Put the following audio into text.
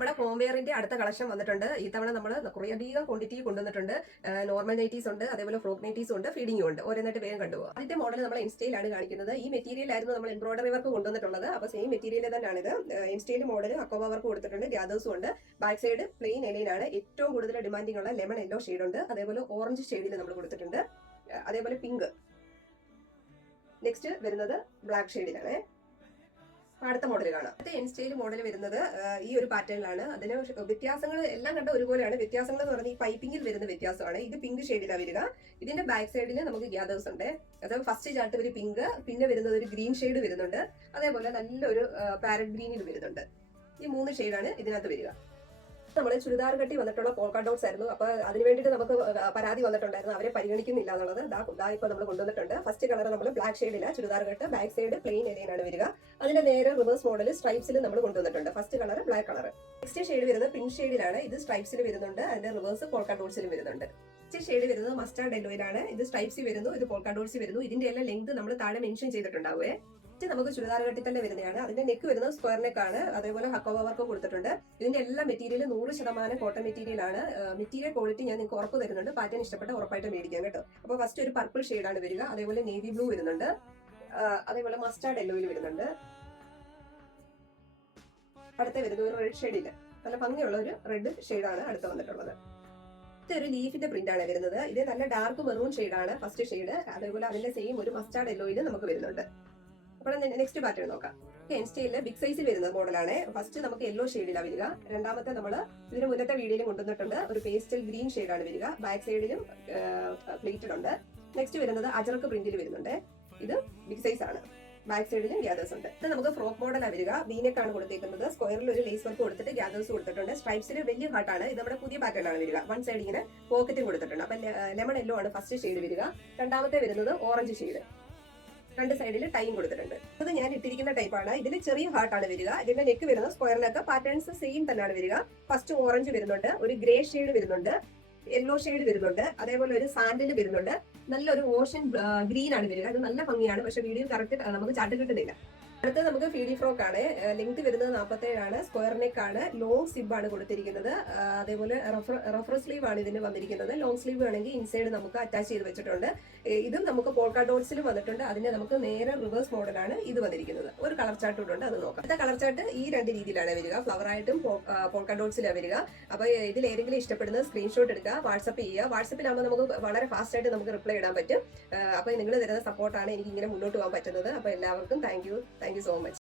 നമ്മുടെ ഹോം വെയറിന്റെ അടുത്ത കളക്ഷൻ വന്നിട്ടുണ്ട്. ഈ തവണ നമ്മൾ കുറേയധികം ക്വാണ്ടിറ്റി കൊണ്ടുവന്നിട്ടുണ്ട്. നോർമൽ നൈറ്റീസ് ഉണ്ട്, അതേപോലെ ഫ്രോക്ക് നൈറ്റീസ് ഉണ്ട്, ഫീഡിംഗും ഉണ്ട്. ഓരോന്നായിട്ട് വേഗം കണ്ടുപോകും. അതിന്റെ മോഡൽ നമ്മൾ ഇൻസ്റ്റയിലാണ് കാണിക്കുന്നത്. ഈ മെറ്റീരിയൽ ആയിരുന്നു നമ്മൾ എംബ്രോയിഡറി വർക്ക് കൊണ്ടുവന്നിട്ടുള്ളത്. അപ്പോൾ സെയിം മെറ്റീരിയൽ തന്നെയാണ് ഇത്. ഇൻസ്റ്റയിൽ മോഡൽ അക്കോബ വർക്ക് കൊടുത്തിട്ടുണ്ട്, ഗ്യാദേഴ്സും ഉണ്ട്. ബാക്ക് സൈഡ് പ്ലെയിൻ എലൈനാണ്. ഏറ്റവും കൂടുതൽ ഡിമാൻഡിംഗ് ഉള്ള ലെമൺ യെല്ലോ ഷെയ്ഡ് ഉണ്ട്, അതേപോലെ ഓറഞ്ച് ഷെയ്ഡിൽ നമ്മൾ കൊടുത്തിട്ടുണ്ട്, അതേപോലെ പിങ്ക്. നെക്സ്റ്റ് വരുന്നത് ബ്ലാക്ക് ഷെയ്ഡിലാണ്. അടുത്ത മോഡൽ കാണാം. അടുത്ത എൻ സ്റ്റൈൽ മോഡൽ വരുന്നത് ഈ ഒരു പാറ്റേണിലാണ്. അതിന് വ്യത്യാസങ്ങൾ എല്ലാം കണ്ട ഒരുപോലെയാണ്. വ്യത്യാസങ്ങൾ എന്ന് പറഞ്ഞാൽ ഈ പൈപ്പിംഗിൽ വരുന്ന വ്യത്യാസമാണ്. ഇത് പിങ്ക് ഷെയ്ഡിലാണ് വരിക. ഇതിന്റെ ബാക്ക് സൈഡിൽ നമുക്ക് ഗ്യാദേഴ്സ് ഉണ്ട്. അത് ഫസ്റ്റ് ചാർട്ട് ഒരു പിങ്ക്, പിന്നെ വരുന്നത് ഒരു ഗ്രീൻ ഷെയ്ഡ് വരുന്നുണ്ട്, അതേപോലെ നല്ലൊരു പാരറ്റ് ഗ്രീനിൽ വരുന്നുണ്ട്. ഈ 3 ഷെയ്ഡാണ് ഇതിനകത്ത് വരിക. നമ്മൾ ചുരിദാർ കട്ടി വന്നിട്ടുള്ള പോൾക്ക ഡോട്ട്സ് ആയിരുന്നു. അപ്പൊ അതിന് വേണ്ടിയിട്ട് നമുക്ക് പരാതി വന്നിട്ടുണ്ടായിരുന്നു, അവരെ പരിഗണിക്കുന്നില്ല എന്നുള്ളത്. ഇപ്പൊ നമ്മൾ കൊണ്ടുവന്നിട്ടുണ്ട്. ഫസ്റ്റ് കളർ നമ്മൾ ബ്ലാക്ക് ഷെയ്ഡില്ല, churidar cut, back side plain എലൈനാണ് വരിക. അതിന്റെ നേരെ റിവേഴ്സ് മോഡൽ സ്ട്രൈപ്സിൽ നമ്മൾ കൊണ്ടുവന്നിട്ടുണ്ട്. First colour black colour. Next shade വരുന്നത് പിങ്ക് ഷെയ്ഡിലാണ്. ഇത് സ്ട്രൈപ്സിൽ വരുന്നുണ്ട്, അതിന്റെ റിവേഴ്സ് പോൾക്ക ഡോട്ട്സിലും വരുന്നുണ്ട്. നെക്സ്റ്റ് ഷെയ്ഡ് വരുന്നത് മസ്റ്റാർഡ് യെല്ലോയിലാണ്. ഇത് സ്ട്രൈപ്സി വരുന്നു, ഇത് പോൾക്ക ഡോട്ട്സ് വരുന്നു. ഇതിന്റെ എല്ലാം ലെങ്ത് നമ്മൾ താഴെ മെൻഷൻ ചെയ്തിട്ടുണ്ടാവുക. നമുക്ക് ചുരിദാർ കട്ടി തന്നെ വരുന്നതാണ്. അതിന്റെ നെക്ക് വരുന്നത് സ്ക്വയർ നെക്ക് ആണ്, അതേപോലെ ഹക്കോബ വർക്ക് കൊടുത്തിട്ടുണ്ട്. ഇതിന്റെ എല്ലാ മെറ്റീരിയൽ 100% കോട്ടൺ മെറ്റീരിയൽ ആണ്. മെറ്റീരിയൽ ക്വാളിറ്റി ഞാൻ നിങ്ങൾക്ക് ഉറപ്പ് തരുന്നുണ്ട്. പാറ്റേൺ ഇഷ്ടപ്പെട്ട ഉറപ്പായിട്ട് മേടിക്കാം കേട്ടോ. അപ്പോൾ ഫസ്റ്റ് ഒരു പർപ്പിൾ ഷെയ്ഡാണ് വരിക, അതേപോലെ നേവി ബ്ലൂ വരുന്നുണ്ട്, അതേപോലെ മസ്റ്റാർഡ് യെല്ലോയിൽ വരുന്നുണ്ട്. അടുത്ത വരുന്നത് ഒരു റെഡ് ഷെയ്ഡില്, നല്ല ഭംഗിയുള്ള ഒരു റെഡ് ഷെയ്ഡാണ് അടുത്ത് വന്നിട്ടുള്ളത്. ഒരു ലീഫിന്റെ പ്രിന്റ് ആണ് വരുന്നത്. ഇത് നല്ല ഡാർക്ക് മെറൂൺ ഷെയ്ഡാണ് ഫസ്റ്റ് ഷെയ്ഡ്, അതേപോലെ അതിന്റെ സെയിം ഒരു മസ്റ്റാർഡ് യെല്ലോയിൽ നമുക്ക് വരുന്നുണ്ട്. അപ്പോൾ നെക്സ്റ്റ് പാറ്റേൺ നോക്കാം. ഇൻസ്റ്റയിലെ ബിഗ് സൈസിൽ വരുന്ന മോഡലാണ്. ഫസ്റ്റ് നമുക്ക് യെല്ലോ ഷെയ്ഡിലാണ് വരിക. രണ്ടാമത്തെ നമ്മൾ ഇതിന് മുന്നത്തെ വീഡിയോയിലും കൊണ്ടുവന്നിട്ടുണ്ട്, ഒരു പേസ്റ്റൽ ഗ്രീൻ ഷെയ്ഡാണ് വരിക. ബാക്ക് സൈഡിലും പ്ലേറ്റഡ് ഉണ്ട്. നെക്സ്റ്റ് വരുന്നത് അജറക്ക് പ്രിന്റിൽ വരുന്നുണ്ട്. ഇത് ബിഗ് സൈസ് ആണ്. ബാക്ക് സൈഡിലും ഗ്യാദേഴ്സ് ഉണ്ട്. ഇത് നമുക്ക് ഫ്രോക്ക് മോഡലാണ് വരിക. വീനെക്ക് ആണ് കൊടുത്തേക്കുന്നത്. സ്ക്വയറിൽ ഒരു ലേസ് വർക്ക് കൊടുത്തിട്ട് ഗ്യാദേഴ്സ് കൊടുത്തിട്ടുണ്ട്. സ്ട്രൈപ്സിൽ വലിയ ഹാർട്ടാണ്. ഇത് നമ്മുടെ പുതിയ പാറ്റേൺ ആണ് വരിക. വൺ സൈഡ് ഇങ്ങനെ പോക്കറ്റും കൊടുത്തിട്ടുണ്ട്. അപ്പൊ ലെമൺ യെല്ലോ ആണ് ഫസ്റ്റ് ഷെയ്ഡ് വരിക. രണ്ടാമത്തെ വരുന്നത് ഓറഞ്ച് ഷെയ്ഡ്. രണ്ട് സൈഡിൽ ടൈം കൊടുത്തിട്ടുണ്ട്. ഇത് ഞാൻ ഇട്ടിരിക്കുന്ന ടൈപ്പാണ്. ഇതിൽ ചെറിയ ഹാർട്ടാണ് വരിക. ഇതിന്റെ നെക്ക് വരുന്നത് സ്ക്വയറിനൊക്കെ പാറ്റേൺസ് സെയിം തന്നെയാണ് വരിക. ഫസ്റ്റ് ഓറഞ്ച് വരുന്നുണ്ട്, ഒരു ഗ്രേ ഷെയ്ഡ് വരുന്നുണ്ട്, യെല്ലോ ഷെയ്ഡ് വരുന്നുണ്ട്, അതേപോലെ ഒരു സാൻഡിൽ വരുന്നുണ്ട്. നല്ലൊരു ഓഷൻ ഗ്രീൻ ആണ് വരിക. അത് നല്ല ഭംഗിയാണ്, പക്ഷെ വീഡിയോ കറക്റ്റ് നമുക്ക് ചാട്ട് കിട്ടുന്നില്ല. അടുത്തത് നമുക്ക് ഫീഡി ഫ്രോക്ക് ആണ്. ലെങ്ത് വരുന്നത് 47 സ്ക്വയർ നെക്ക് ആണ്. ലോങ് സിബ് ആണ് കൊടുത്തിരിക്കുന്നത്. അതേപോലെ റഫർ സ്ലീവ് ആണ് ഇതിന് വന്നിരിക്കുന്നത്. ലോങ് സ്ലീവ് ആണെങ്കിൽ ഇൻസൈഡ് നമുക്ക് അറ്റാച്ച് ചെയ്ത് വെച്ചിട്ടുണ്ട്. ഇതും നമുക്ക് പോൾക്ക ഡോട്ട്സിലും വന്നിട്ടുണ്ട്. അതിന് നമുക്ക് നേരെ റിവേഴ്സ് മോഡലാണ് ഇത് വന്നിരിക്കുന്നത്. ഒരു കളർ ചാർട്ട് ഉണ്ട്, അത് നോക്കാം. അടുത്ത കളർ ചാർട്ട് ഈ 2 രീതിയിലാണ് വരിക. ഫ്ലവർ ആയിട്ടും പോൾക്ക ഡോട്ട്സിലാണ് വരിക. അപ്പൊ ഇതിൽ ഏതെങ്കിലും ഇഷ്ടപ്പെടുന്നത് സ്ക്രീൻഷോട്ട് എടുക്കുക, വാട്സപ്പ് ചെയ്യുക. വാട്സപ്പിലാകുമ്പോൾ നമുക്ക് വളരെ ഫാസ്റ്റ് ആയിട്ട് നമുക്ക് റിപ്ലൈ ഇടാൻ പറ്റും. അപ്പൊ നിങ്ങൾ തരുന്ന സപ്പോർട്ടാണ് എനിക്ക് ഇങ്ങനെ മുന്നോട്ട് പോകാൻ പറ്റുന്നത്. അപ്പൊ എല്ലാവർക്കും താങ്ക് യു so much.